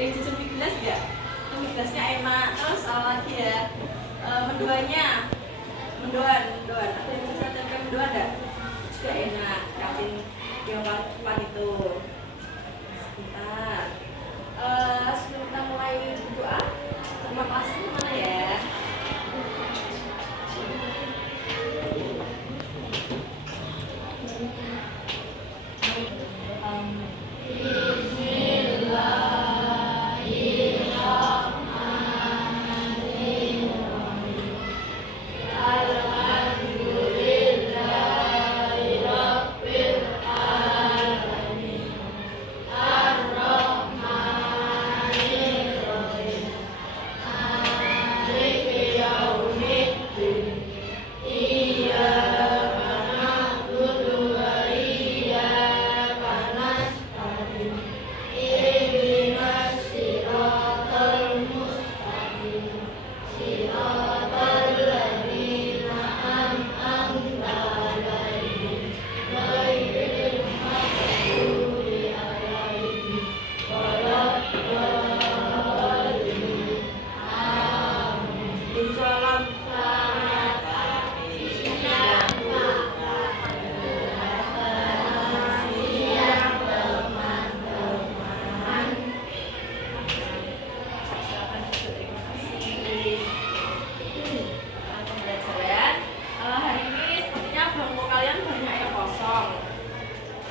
yang jajan mie gelas nggak? Mie gelasnya enak. Terus apa lagi ya? Mendoannya, mendoan. Ada yang jajan tempe mendoan nggak? Juga enak. Kantin yang paling depan itu. Sebentar. Sebelum kita mulai berdoa, terima kasih mana ya?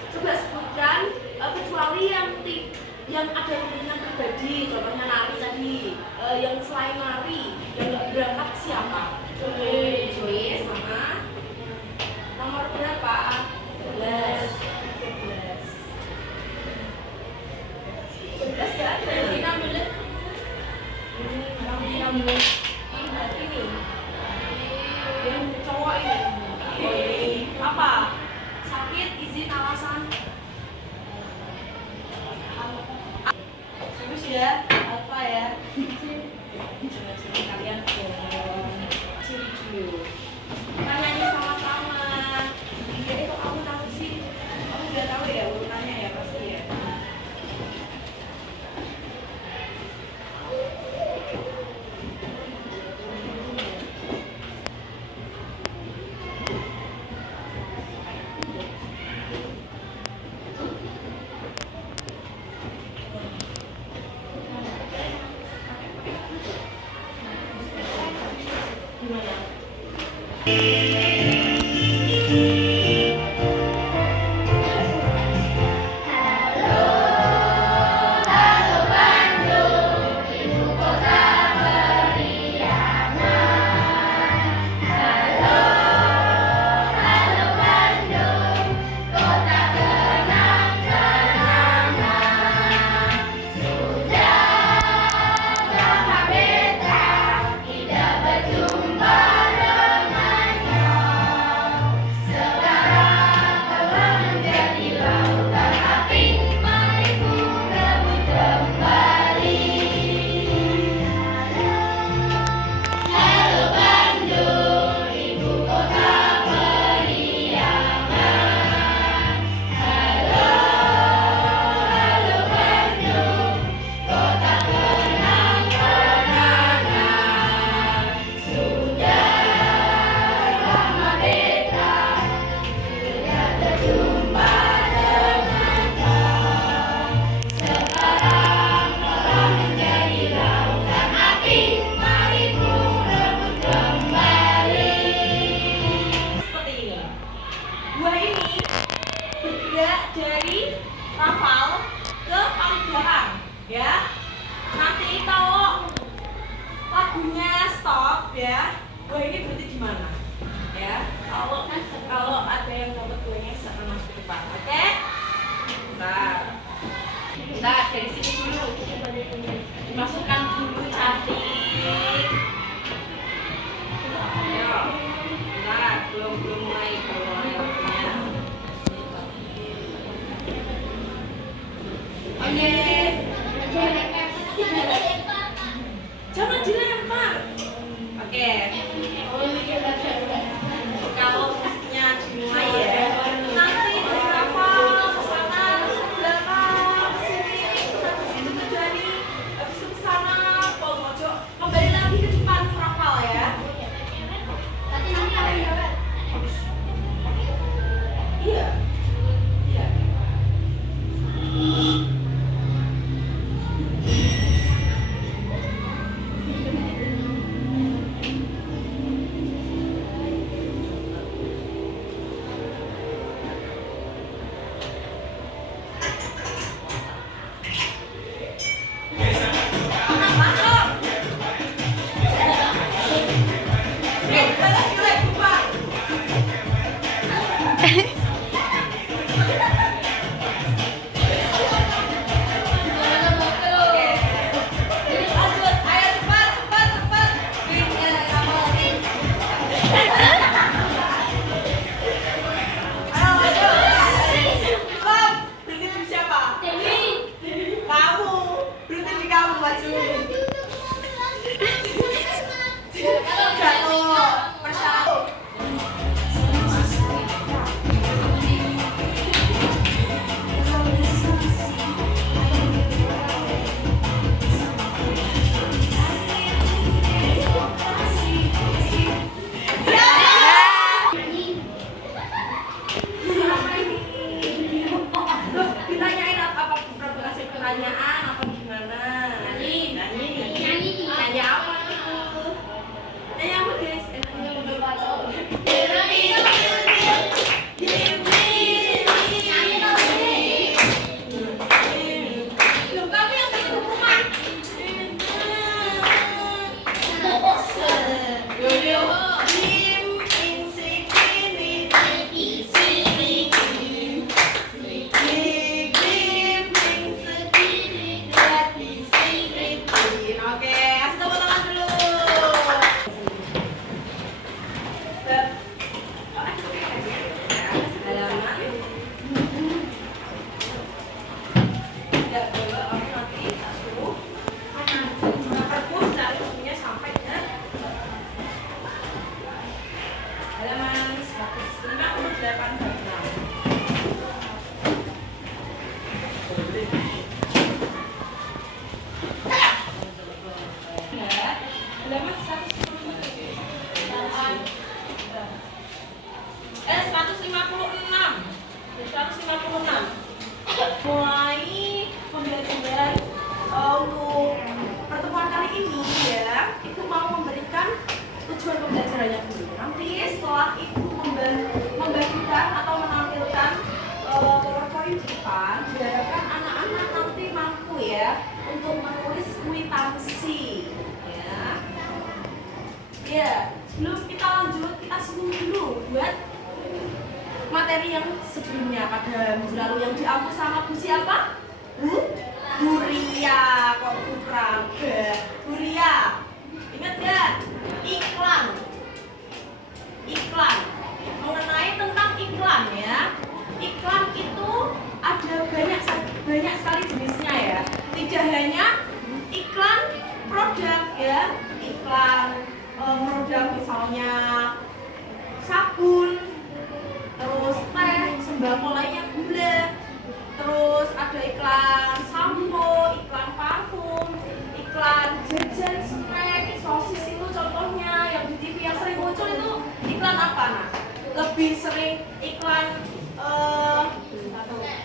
Coba sebutkan kecuali yang ada kepentingan pribadi, contohnya nari tadi, yang selain nari yang nggak berangkat siapa? Joy sama nomor berapa? 11 ya, ada yang ngambil ini yang cowok ini apa? Sakit, izin, alasan. Serius ya, apa ya? Coba kalian ciri dulu. Tanyanya sama-sama. Ya itu kamu tahu sih. Kamu udah tahu ya urutannya ya pasti ya. Dari Rafal ke paling belakang ya. Nanti kalau lagunya stop ya, buah ini berhenti di mana ya. Kalau ada yang mau buahnya akan masuk ke depan. Oke? Bentar dari sini dulu. Dimasukkan dulu cantik. Ayo. Bentar, belum mulai lagunya. Oke. Jangan dilempar. Oke. Kalau musiknya dimulai ya. Nanti berapa kesana, berapa kesini, kesana situ terjadi maju. Jatuh persyaratan. Ditanyain apa provokasi pertanyaan apa gimana? Nyanyi. Nanya apa itu? Nanya apa guys? Belum kami yang bikin hukuman. Oke, kasih tepuk tangan dulu. Halaman. Tidak boleh kamu nanti tak suruh. Perpus dari bukunya sampai ke halaman 158 bab 6. Halaman 156. Mulai pembelajaran untuk pertemuan kali ini ya, Ibu mau memberikan tujuan pembelajarannya dulu. Nanti setelah Ibu membagikan atau menampilkan PowerPoint di depan, diharapkan anak-anak nanti mampu ya untuk menulis kwitansi. Ya, sebelum kita lanjut, kita sebelum dulu buat materi yang sebelumnya pada minggu lalu yang diampu sama Bu siapa? Bu Ria, kok Bu Praga? Bu Ria, ingat gak? Iklan mengenai tentang iklan ya. Iklan itu ada banyak sekali jenisnya ya. Tidak hanya iklan produk ya, iklan produk misalnya sabun, terus teh, sembako lainnya gula, terus ada iklan sampo, iklan parfum, iklan jajan, snack, sosis itu contohnya yang di TV yang sering muncul itu iklan apa nah? Lebih sering iklan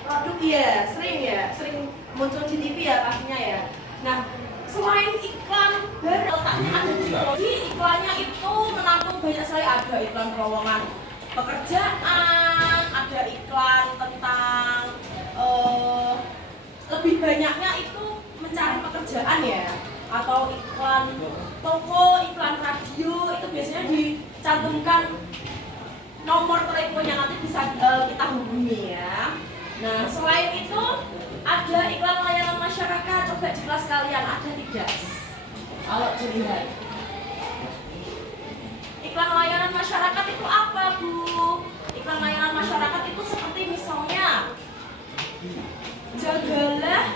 produk ya, sering muncul di TV ya pastinya ya. Nah, selain iklan letaknya ada di iklannya itu menampung banyak sekali, ada iklan terowongan pekerjaan, ada iklan tentang lebih banyaknya itu mencari pekerjaan ya, atau iklan toko, iklan radio itu biasanya dicantumkan nomor teleponnya, nanti bisa kita hubungi ya. Nah, selain itu ada iklan layanan masyarakat, coba jelas kalian ada tidak? Kalau dilihat iklan layanan masyarakat itu apa Bu? Iklan layanan masyarakat itu seperti misalnya jagalah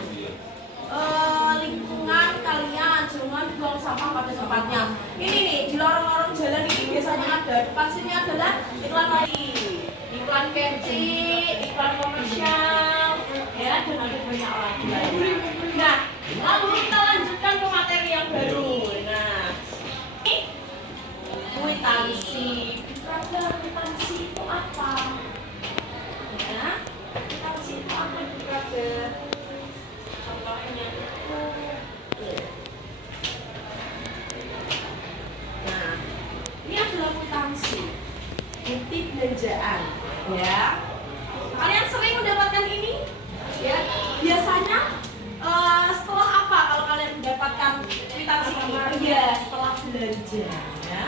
lingkungan kalian, jangan buang sampah pada tempatnya. Ini nih di lorong-lorong jalan ini biasanya ada. Depan sini adalah iklan lain, iklan KFC, iklan komersial, ya, dan ada banyak lagi. Nah, lalu kita lanjutkan ke materi yang baru. Nah, ini kwitansi. Kwitansi itu apa? Ya, kwitansi itu apa juga? Contohnya itu. Nah, ini adalah kwitansi, bukti belanjaan, ya. Kalian sering mendapatkan ini, ya. Biasanya setelah apa kalau kalian mendapatkan kwitansi ini? Ya, setelah belanja, ya.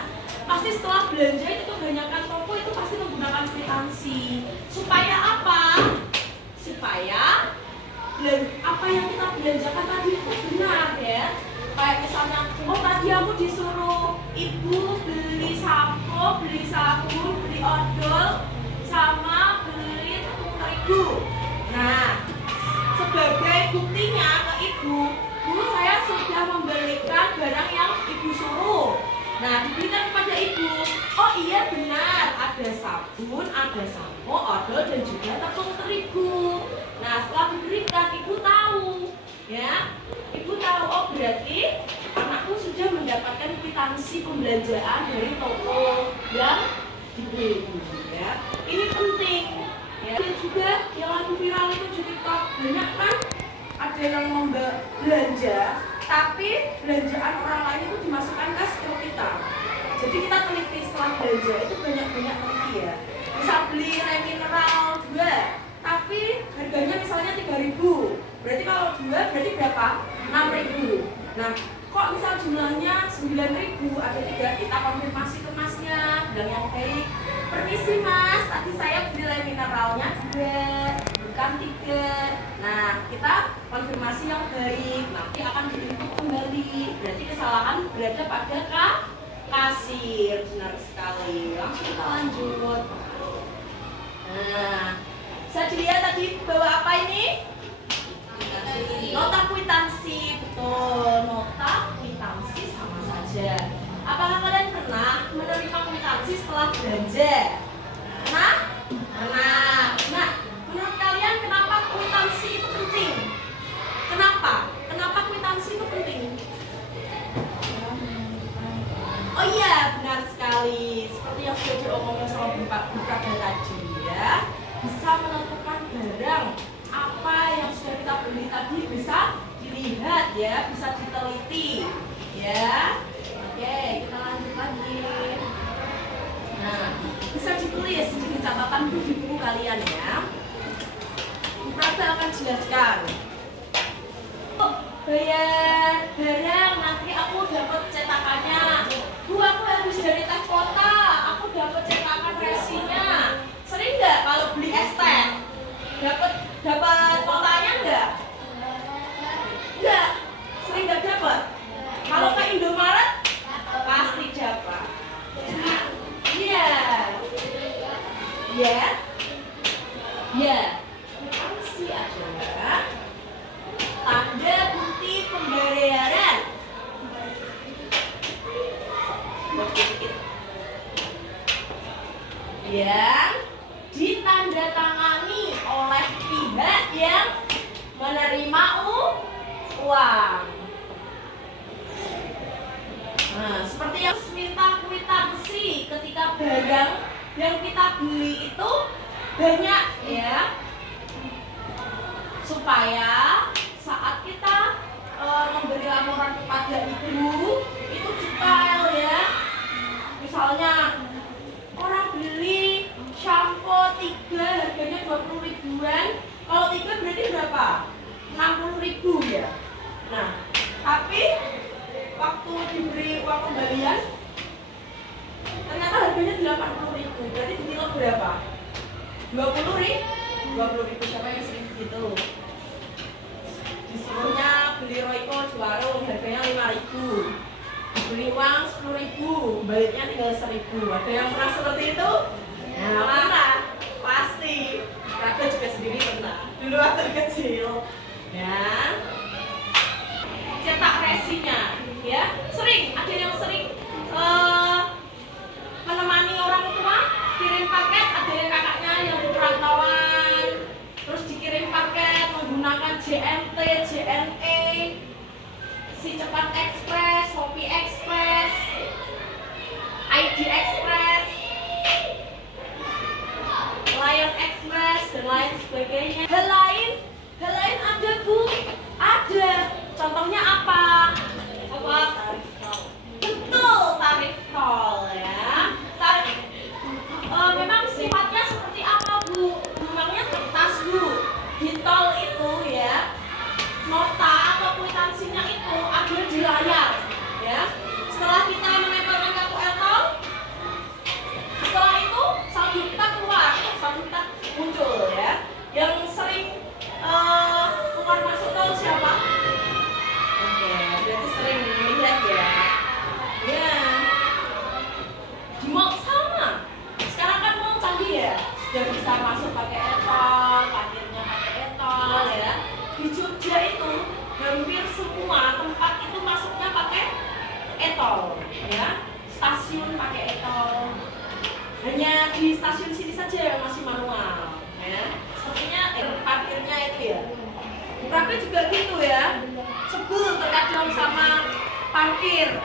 Pasti setelah belanja itu kebanyakan toko itu pasti menggunakan kwitansi. Supaya apa? Supaya apa yang kita belanjakan tadi itu benar ya. Kayak misalnya, oh tadi aku disuruh ibu beli sampo, beli sabun, beli odol, sama beli tepung terigu. Nah, sebagai buktinya ke ibu, Bu saya sudah sudah membelikan barang yang ibu suruh. Nah, diberikan kepada ibu. Oh iya benar, ada sabun, ada sampo, odol, dan juga tepung terigu. Nah, setelah diberikan, ibu tahu, ya, ibu tahu. Oh berarti anakku sudah mendapatkan kwitansi pembelanjaan dari toko yang dibeli, ya. Ini penting, ya. Dan juga yang lagi viral itu di TikTok banyak kan, ada yang belanja, tapi belanjaan orang lain itu dimasukkan ke skill kita. Jadi kita teliti setelah belanja itu banyak-banyak teliti ya. Bisa beli air mineral 2, tapi harganya misalnya 3.000. Berarti kalau 2 berarti berapa? 6.000. Nah, kok misal jumlahnya 9.000, ada 3, kita konfirmasi ke masnya, bilang yang baik. Permisi mas, tadi saya beli air mineralnya 2, bukan 3. Nah, kita konfirmasi yang baik, nanti akan diinput kembali. Berarti kesalahan berada pada kasir. Benar sekali. Langsung kita lanjut. Nah, bisa dilihat tadi bawa apa ini? Nota kwitansi. Betul, nota kwitansi sama saja. Apakah kalian pernah menerima kwitansi setelah belanja? Nah, menurut kalian kenapa kwitansi itu penting? Kenapa? Kenapa kwitansi itu penting? Oh iya, benar sekali. Seperti yang sudah diomongin sama Bu Kada tadi ya. Bisa menentukan barang apa yang sudah kita beli tadi, bisa dilihat ya, bisa diteliti ya. Oke, kita lanjut lagi. Nah, bisa ditulis di catatan di buku kalian ya. Bu Kada akan jelaskan. Bayar barang, nanti aku dapat cetakannya. Bu, aku habis dari teh kota, aku dapat cetakan resinya. Sering nggak kalau beli es teh? Dapat kotanya nggak? Nggak, sering nggak dapat. Kalau ke Indomaret pasti dapat. Iya, kwitansi adalah tanda bukti pembayaran yang ditandatangani oleh pihak yang menerima uang. Nah, seperti yang minta kwitansi ketika barang yang kita beli itu banyak ya, supaya saat kita memberi laporan kepada ibu itu detail ya. Misalnya orang beli shampoo 3 harganya 20 ribuan, kalau 3 berarti berapa? 60.000 ya. Nah, tapi waktu diberi uang kembalian ternyata harganya 80.000, berarti ditilep berapa? 20.000. Siapa yang sering gitu? Disuruhnya beli Royco di warung harganya 5.000, beli uang 10.000, baliknya tinggal 1.000. Ada yang pernah seperti itu? Nah, mana? Pasti. Kakak juga sendiri pernah. Dulu waktu kecil. Ya. Cetak resinya, ya. Ada yang sering menemani orang tua kirim paket, ada yang kakaknya yang di perantauan, terus dikirim paket menggunakan JNT, JNE, Si Cepat Express, Shopee Express, ID Express, Lion Express, dan lain sebagainya. Hal lain ada Bu? Ada. Contohnya apa? Tarif tol. Betul, tarif tol ya. Memang sifatnya seperti apa Bu? Memangnya kertas Bu. Di tol itu ya, nota atau kwitansinya itu ada di layar ya. Setelah kita menempelkan kartu tol, setelah itu saldo kita keluar, saldo kita muncul ya. Yang sering keluar masuk tol siapa? Oke, berarti sering melihat ya. Ya, di mall sama. Sekarang kan mall canggih ya, sudah bisa masuk pakai e-tol, parkirnya pakai e-tol ya. Di Jogja itu hampir semua tempat itu masuknya pakai e-tol, ya. Stasiun pakai e-tol. Hanya di stasiun sini saja yang masih manual, ya. Sepertinya parkirnya itu ya. Tapi juga gitu ya. Sebel terkadang sama parkir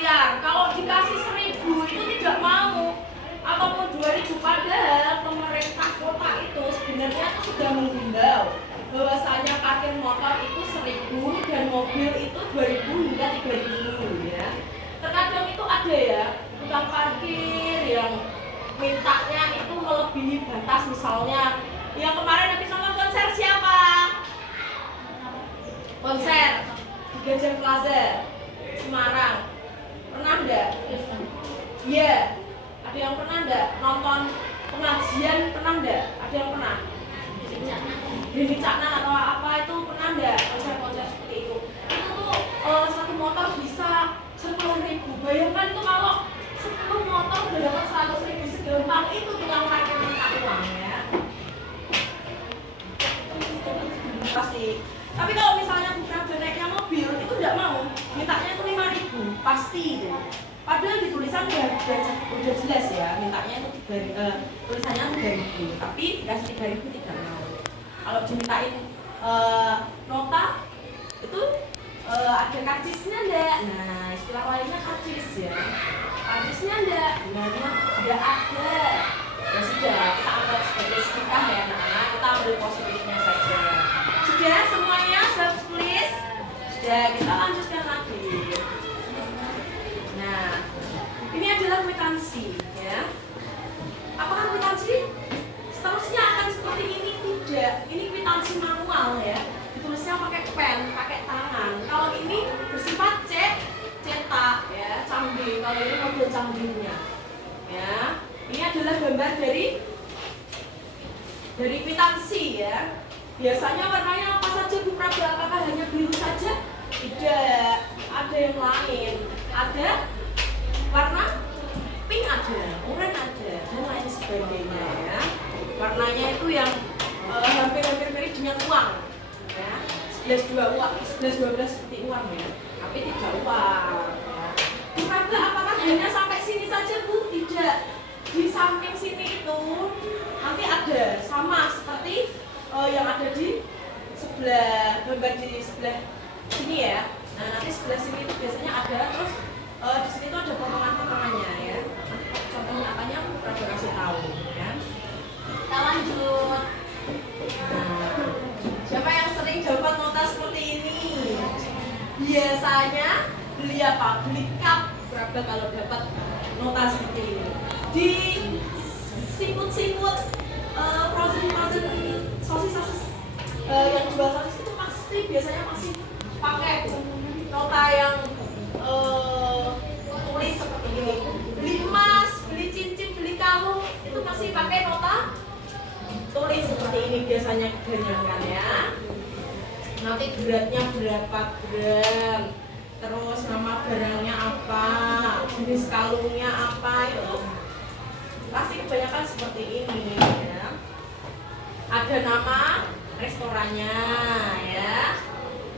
liar. Kalau dikasih 1.000 itu tidak mau. Ataupun 2.000, padahal pemerintah kota itu sebenarnya itu sudah menghimbau bahwasanya parkir motor itu 1.000 dan mobil itu 2.000 hingga 3.000 ya. Terkadang itu ada ya tukang parkir yang mintanya itu melebihi batas, misalnya yang kemarin habis nonton konser siapa? Konser di Gajah Plaza Semarang, pernah enggak? Iya. Ada yang pernah enggak nonton pengajian, pernah enggak? Ada yang pernah? Dini Caknan atau apa itu pernah enggak? Konser-konser seperti itu. Itu tuh satu motor bisa 10.000. Bayangkan tuh kalau 10 motor udah dapat 100.000, segampang itu tukang parkir minta uang ya. Pasti. Tapi kalau misalnya bukan naiknya mobil itu enggak mau, mintanya itu 5.000 pasti itu. Padahal di tulisan udah jelas ya, mintanya itu tulisannya 3.000, tapi dikasih 3.000 tidak mau. Kalau dimintain nota itu ada karcisnya enggak? Nah, istilah lainnya karcis ya. Karcisnya enggak? Benarnya tidak ada. Ya sudah, kita anggap sebagai sedekah ya anak-anak, kita ambil positifnya saja. Sudah semuanya, please. Sudah, kita lanjutkan lagi. Nah, ini adalah kwitansi ya. Apakah kwitansi seterusnya akan seperti ini? Tidak. Ini kwitansi manual ya. Ditulisnya pakai pen, pakai tangan. Kalau ini bersifat cetak ya, canggih. Kalau ini model canggihnya. Ya. Ini adalah gambar dari kwitansi ya. Biasanya warnanya apa saja Bu Prabu? Apakah hanya biru saja? Tidak. Ada yang lain. Ada warna pink, ada, oranye ada, dan lain sebagainya ya. Warnanya itu yang hampir-hampir mirip dengan uang ya. 11-12 seperti uang ya, tapi tidak uang ya. Bukan, apakah hanya sampai sini saja Bu? Tidak. Di samping sini itu nanti ada sama seperti yang ada di sebelah, gambar di sebelah sini ya. Nah, nanti sebelah sini itu biasanya ada, terus di sini tuh ada potongan-potongannya ya. Contoh nyatanya aku udah kasih tahu ya. Kita lanjut. Nah, siapa yang sering dapat nota seperti ini? Biasanya beli apa? Beli cup. Berapa kalau dapat nota seperti ini? Di simut-simut frozen sosis yang jual sosis itu pasti biasanya masih pakai nota yang tulis seperti ini. Beli emas, beli cincin, beli kalung itu masih pakai nota tulis seperti ini biasanya kebanyakan ya. Nanti beratnya berapa gram, terus nama barangnya apa, jenis kalungnya apa, itu pasti kebanyakan seperti ini ya. Ada nama restorannya ya,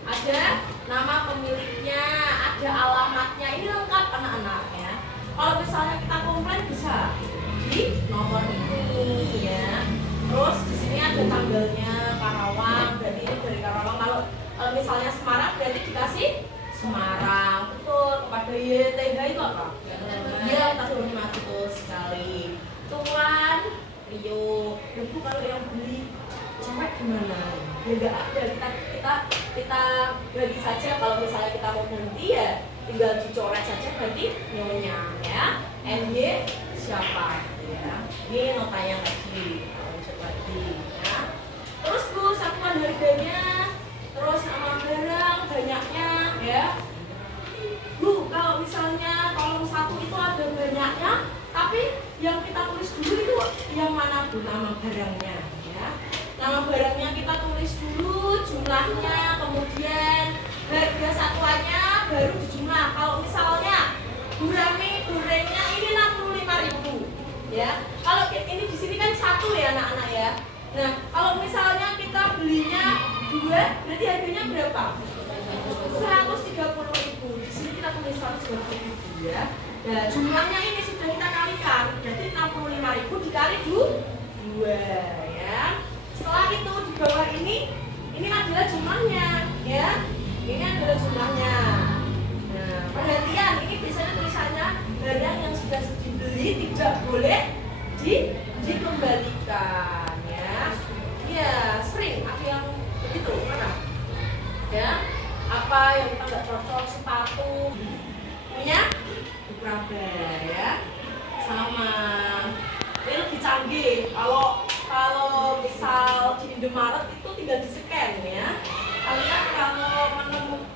ada nama pemiliknya, ada alamatnya, ini lengkap anak-anak ya. Kalau misalnya kita komplain bisa di nomor ini ya. Terus di sini ada tanggalnya, Karawang, berarti ini dari Karawang. Kalau misalnya Semarang berarti dikasih Semarang. Betul, kepada YTH itu apa? Iya, kita turun betul sekali. Tuan Rio, ibu kalau yang beli cewek gimana? Ya nggak ada, kita ganti saja. Kalau misalnya kita mau ganti ya tinggal dicoret saja ganti nyonya ya. NY siapa ya? Ini notanya tadi, lanjut lagi ya. Terus Bu, satuan harganya, terus nama barang banyaknya ya. Bu, kalau misalnya kolom 1 itu ada banyaknya, tapi yang kita tulis dulu itu yang mana Bu? Nama barangnya ya. Nama barangnya kita tulis dulu, jumlahnya, kemudian harga satuannya baru dijumlah. Kalau misalnya gurame gorengnya ini 65.000 ya. Kalau ini di sini kan 1 ya anak-anak ya. Nah, kalau misalnya kita belinya 2 berarti harganya berapa? 130.000. Di sini kita tulis 130.000 ya. Nah, jumlahnya ini sudah kita kalikan, berarti 65.000 dikali 2 ya. Setelah itu di bawah ini adalah jumlahnya ya. Ini adalah jumlahnya. Nah, perhatian, ini biasanya tulisannya barang yang sudah dibeli tidak boleh dikembalikan ya. Ya, sering ada yang begitu mana? Ya. Apa yang kita nggak cocok, sepatu punya Bukraba ya. Sama ini lebih canggih. Kalau misal di Indomaret itu tinggal di scan ya. Kalian kalau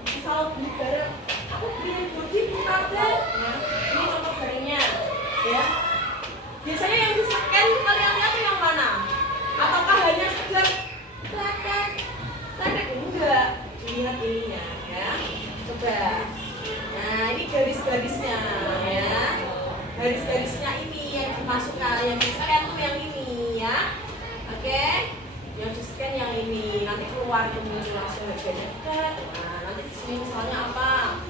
misal beli barang, aku beli body Bukraba ya. Ini contoh barangnya ya. Biasanya yang di scan kalian lihat yang mana? Ataukah hanya sekedar tanda enggak? Lihat ininya ya. Coba. Nah, ini garis-garisnya ya. Garis-garisnya ini yang dimasukkan, yang di scan tuh yang ini ya. Oke. Yang di scan yang ini. Nanti keluar muncul langsung harganya. Nah, nanti di sini misalnya apa?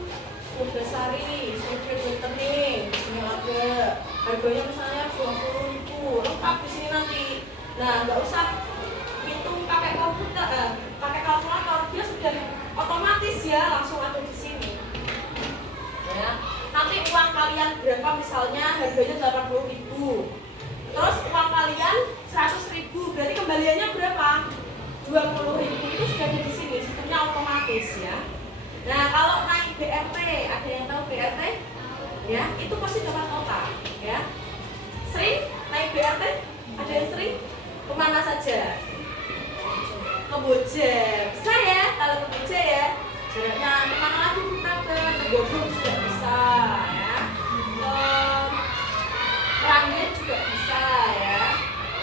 Sari, Sweet Whitening, di sini ada. Harganya misalnya 20.000. Lengkap di sini nanti. Nah, nggak usah hitung pakai komputer, pakai kalkulator, dia sudah otomatis ya langsung ada di sini. Ya. Nanti uang kalian berapa misalnya harganya 80.000. Terus uang kalian 100.000, berarti kembaliannya berapa? 20.000 itu sudah ada di sini, sistemnya otomatis ya. Nah, kalau naik BRT, ada yang tahu BRT? Ya, itu pasti dapat nota ya. Sering naik BRT? Ada yang sering? Kemana saja? Ke Boja, bisa ya? Kalau ke Boja ya, jaraknya kemana lagi Bukraba? Ke Bogor juga bisa ya. Ke Rangit juga bisa ya.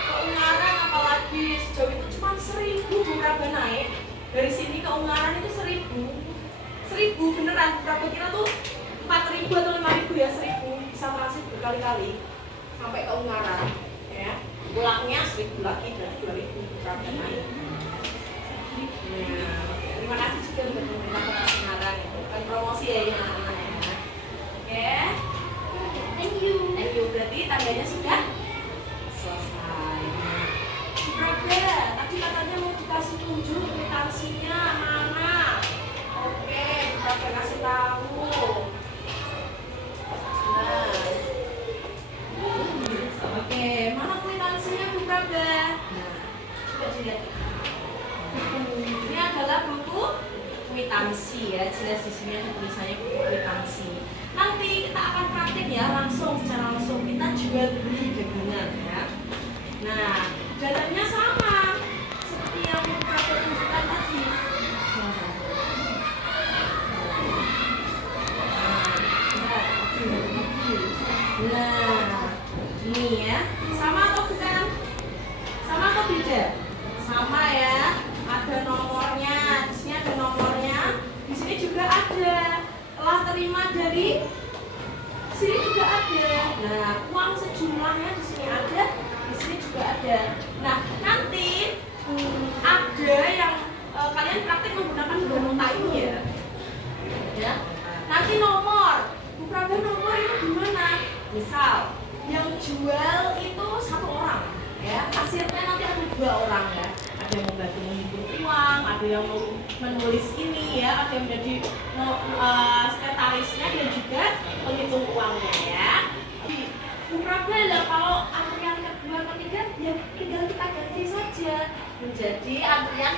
Ke Ungaran apalagi sejauh itu cuma 1.000 Bukraba naik. Dari sini ke Ungaran itu 1.000 beneran. Bukraba kira tuh 4.000 atau 5.000 ya, 1.000 bisa transit berkali-kali sampai ke Ungaran ya. Pulangnya 1.000 lagi, berarti 2.000 Bukraba naik. Nah, terima kasih juga untuk pemerintah Kota Semarang itu kan promosi ya ini anak-anak ya. Oke, thank you. Berarti tandanya sudah selesai. Bukraba, tadi katanya mau dikasih tunjuk kwitansinya mana? Oke, Bukraba kasih tahu. Nah, oke, mana kwitansinya Bukraba? Nah, coba dilihat. Ini adalah buku kwitansi ya, jelas di sini ada tulisannya buku kwitansi. Nanti kita akan praktik ya secara langsung kita jual beli dagangan ya. Nah, datanya sama seperti yang Bukraba tunjukkan tadi. Nah, ini ya, sama atau bukan? Sama atau beda? Sama ya. Ada nomornya, di sini ada nomornya, di sini juga ada. Telah terima dari sini juga ada. Nah, uang sejumlahnya di sini ada, di sini juga ada. Nah, nanti ada yang kalian praktik menggunakan dua nota ini ya. Ya. Nanti nomor, Bukraba nomor itu gimana? Misal yang jual itu 1 orang, ya. Kasirnya nanti ada 2 orang ya. Ada yang membantu menghitung uang, ada yang menulis ini ya, ada yang menjadi sekretarisnya dan juga menghitung uangnya ya. Di Bukraba kalau antrian kedua ketiga ya tinggal kita ganti saja menjadi antrian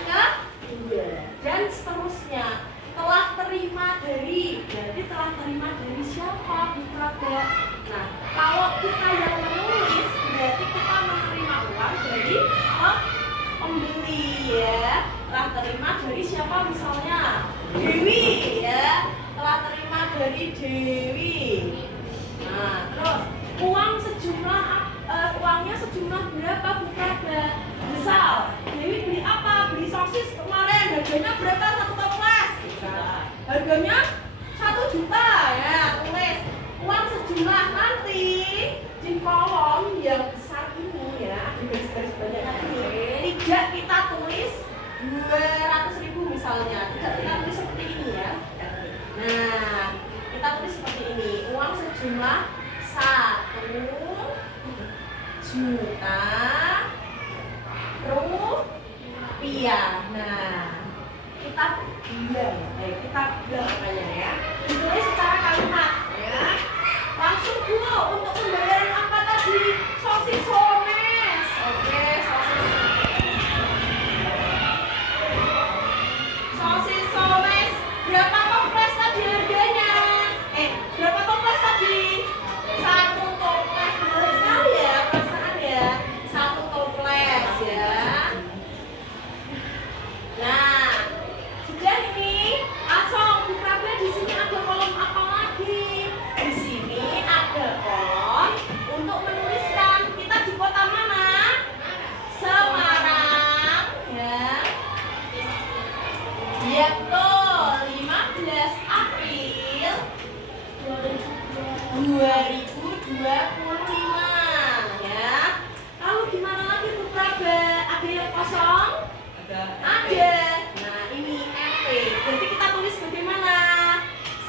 kedua dan seterusnya. Telah terima dari, berarti telah terima dari siapa Bukraba? Nah, kalau kita yang menulis berarti kita menerima uang dari pembeli ya. Telah terima dari siapa misalnya? Dewi ya. Telah terima dari Dewi. Nah, terus uangnya sejumlah berapa Bukraba? Misal Dewi beli apa? Beli sosis kemarin harganya berapa? 1 toples. Harganya 1 juta ya, tulis uang sejumlah. Nanti di kolom yang besar ini ya, di garis-garis banyak ini tidak kita tulis 200.000 misalnya. Kita tulis seperti ini ya. Nah, kita tulis seperti ini. Uang sejumlah 1 juta rupiah. Nah, kita bilang makanya ya. Ditulis secara kalimat ya. Langsung dulu untuk pembayaran apa tadi? Sosis somes. Oke, sosis somes. Berapa toples tadi harganya? Berapa toples tadi? 1 toples. Benar sekali ya, perasaan ya. 1 toples ya. Nah, sudah ini. Asal Bu Prabe di sini ada kolom apa lagi? Di sini ada kolom untuk menuliskan kita di kota mana? Semarang ya. Ya betul, 15 April 2025 ya. Lalu gimana lagi Bu Prabe? Ada yang kosong? Ada. Nah, ini MP. Berarti kita tulis bagaimana?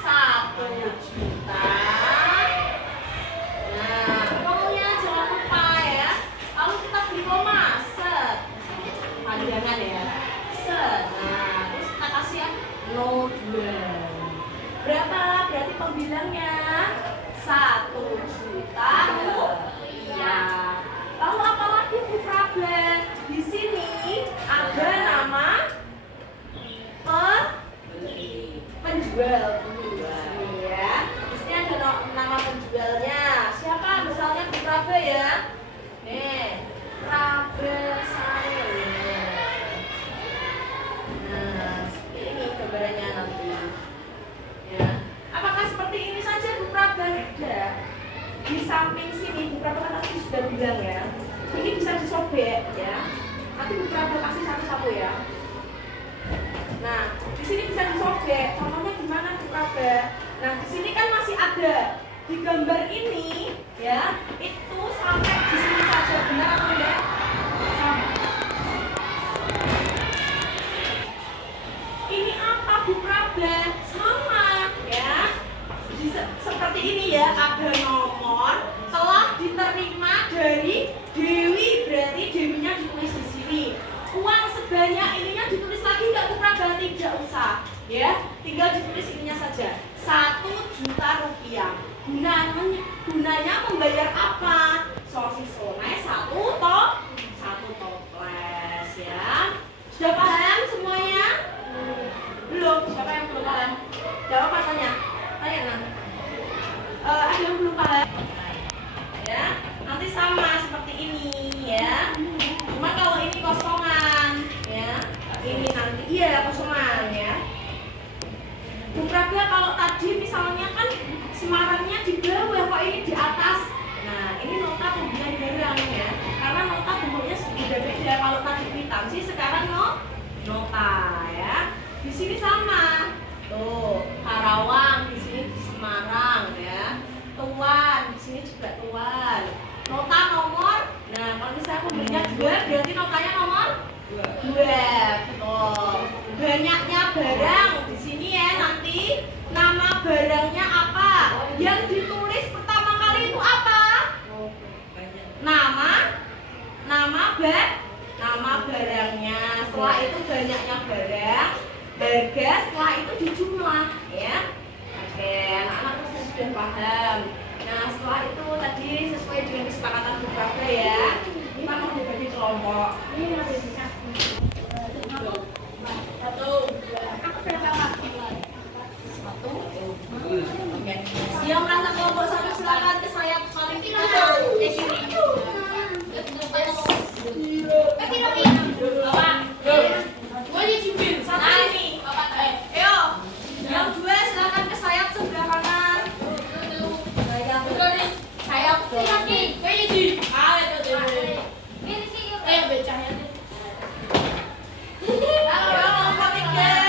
1 juta. Nah, uangnya jangan lupa ya. Lalu kita beri koma. Set. Panjangan ya. Set. Nah, terus kita kasih ya 02. Berapa? Berarti pembilangnya 1 juta rupiah. Lalu apa lagi Bu Prabe? Di sini ada nama penjual ya. Di sini ada nama penjualnya. Siapa? Misalnya Bu Prabe ya. Nih, Prabe Sale. Nah, seperti ini gambarannya nanti. Ya. Apakah seperti ini saja Bu Prabe? Tidak. Di samping sini Bu Prabe kan tadi sudah bilang ya. Ini bisa disobek ya. Nanti Bu Prabe kasih satu-satu ya. Nah, di sini bisa disobek. Contohnya gimana Bu Prabe? Nah, di sini kan masih ada di gambar ini ya. Itu sampai di sini saja, benar atau enggak? Ini apa Bu Prabe? Sama ya. Seperti ini ya, ada nomor telah diterima dari Dewi, berarti Dewinya ditulis di sini. Uang sebanyak ininya ditulis lagi nggak Bu Prabe? Tidak usah ya, tinggal ditulis ininya saja. 1 juta rupiah. Gunanya membayar apa? Sosis somai 1 toples ya. Sudah paham semuanya? Belum? Siapa yang belum paham? Jawab apa tanya? Tanya nah. Ada yang belum paham? Ya, nanti sama seperti ini ya. Cuma kalau ini kosongan ya, ini nanti iya kosongan ya. Bu Prabe kalau tadi misalnya kan Semarangnya di bawah, kok ini di atas. Nah, ini nota pembelian barang ya. Karena nota bentuknya beda-beda. Kalau tadi kwitansi, sekarang nota ya. Di sini sama. Tuh, Karawang di sini di Semarang ya. Tuan di sini juga tuan. Nota nomor. Nah, kalau misalnya pembelinya 2, berarti notanya nomor 2. Betul. Banyaknya barang di sini ya, nanti nama barangnya apa? Yang ditulis pertama kali itu apa? Nama barangnya. Setelah itu banyaknya barang, harga, setelah itu dijumlah ya. Oke, anak-anak sudah paham. Nah, setelah itu tadi sesuai dengan kesepakatan Bu Prabe ya, kita mau dibagi kelompok. Ini masih bisa. 1, 2, 1. Oke. Yang merasa kelompok 1 silakan ke sayap paling kiri. Yang 2 silakan ke sayap sebelah kanan. Sayap kiri. Ayo becahnya. Halo, kelompok 3.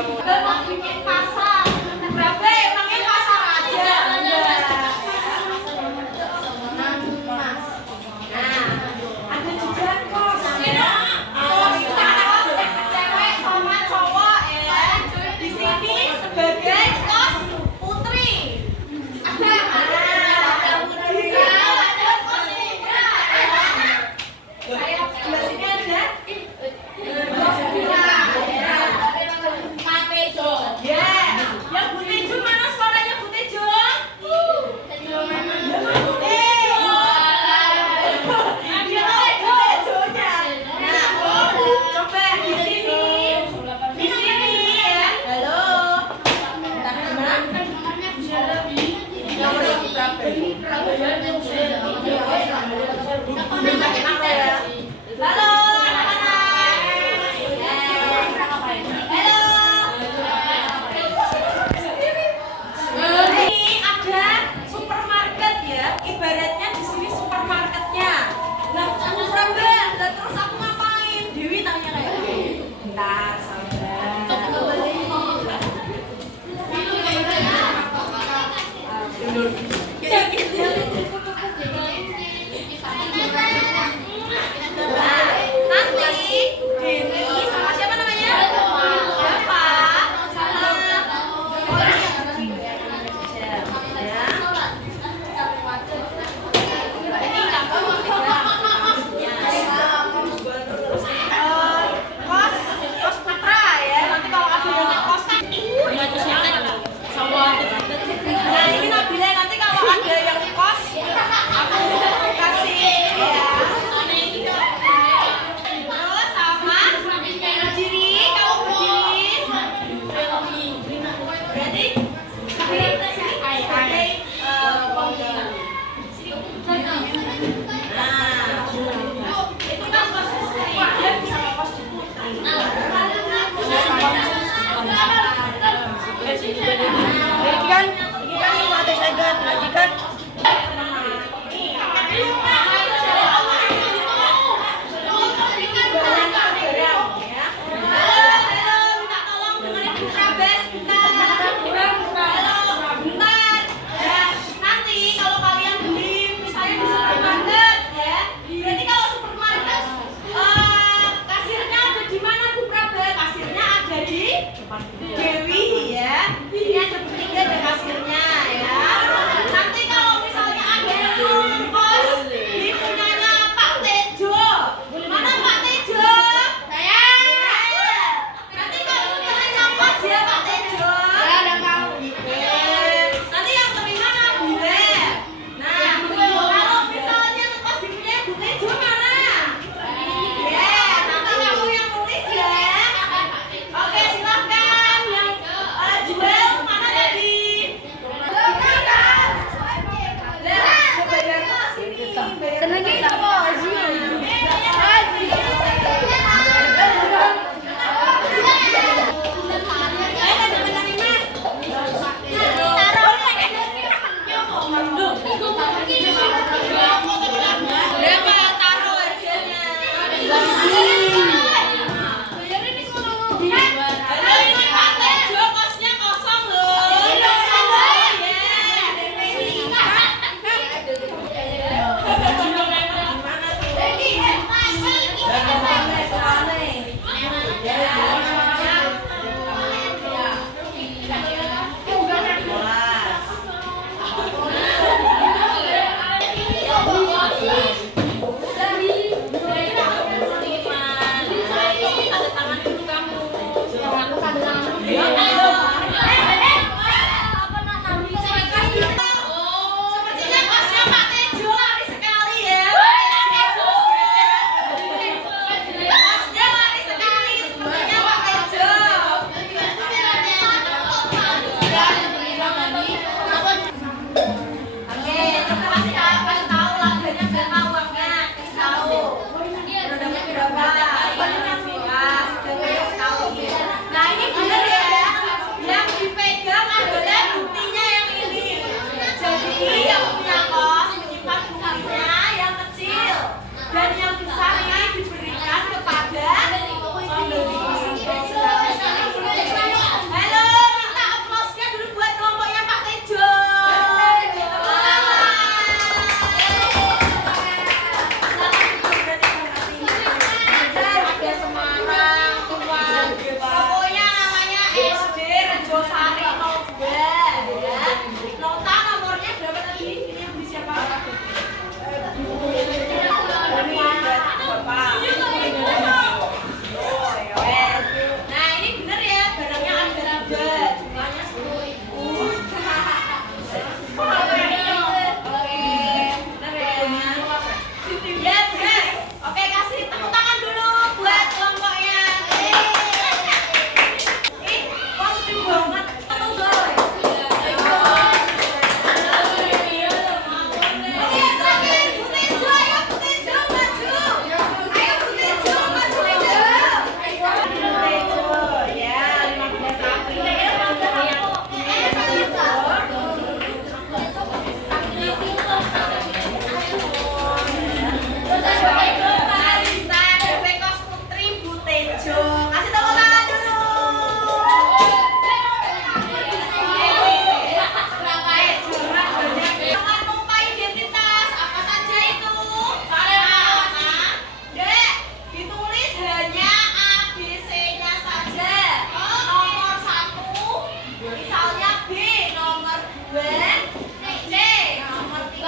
kamu. Mau bikin pasar. Berapa emangnya pasar aja? Nah, ada juga kos ya. Cewek sama cowok ya. Di sini sebagai kos putri. Ada putri. Ada kos tiga. Sebelah sini ada kos tiga. Ya, yang Bu Tejo mana suaranya Bu Tejo? Coba di sini ya. Halo. Halo anak-anak. Ini ada supermarket ya. Ibaratnya di sini supermarketnya. Nah, terus aku ngapain? Dewi tanya kayak bentar, nanti Dewi sama siapa namanya? Siapa? Kos putra ya. Nanti kalau ada yang kos nah ini Nabila, nanti kalau ada yang kos aku kasih ya. Terus sama berdiri, kamu berdiri. Berarti itu kan kos putri, dia bisa ke kos di putri. Kasirnya ada di mana Bu Prabe? Kasirnya ada di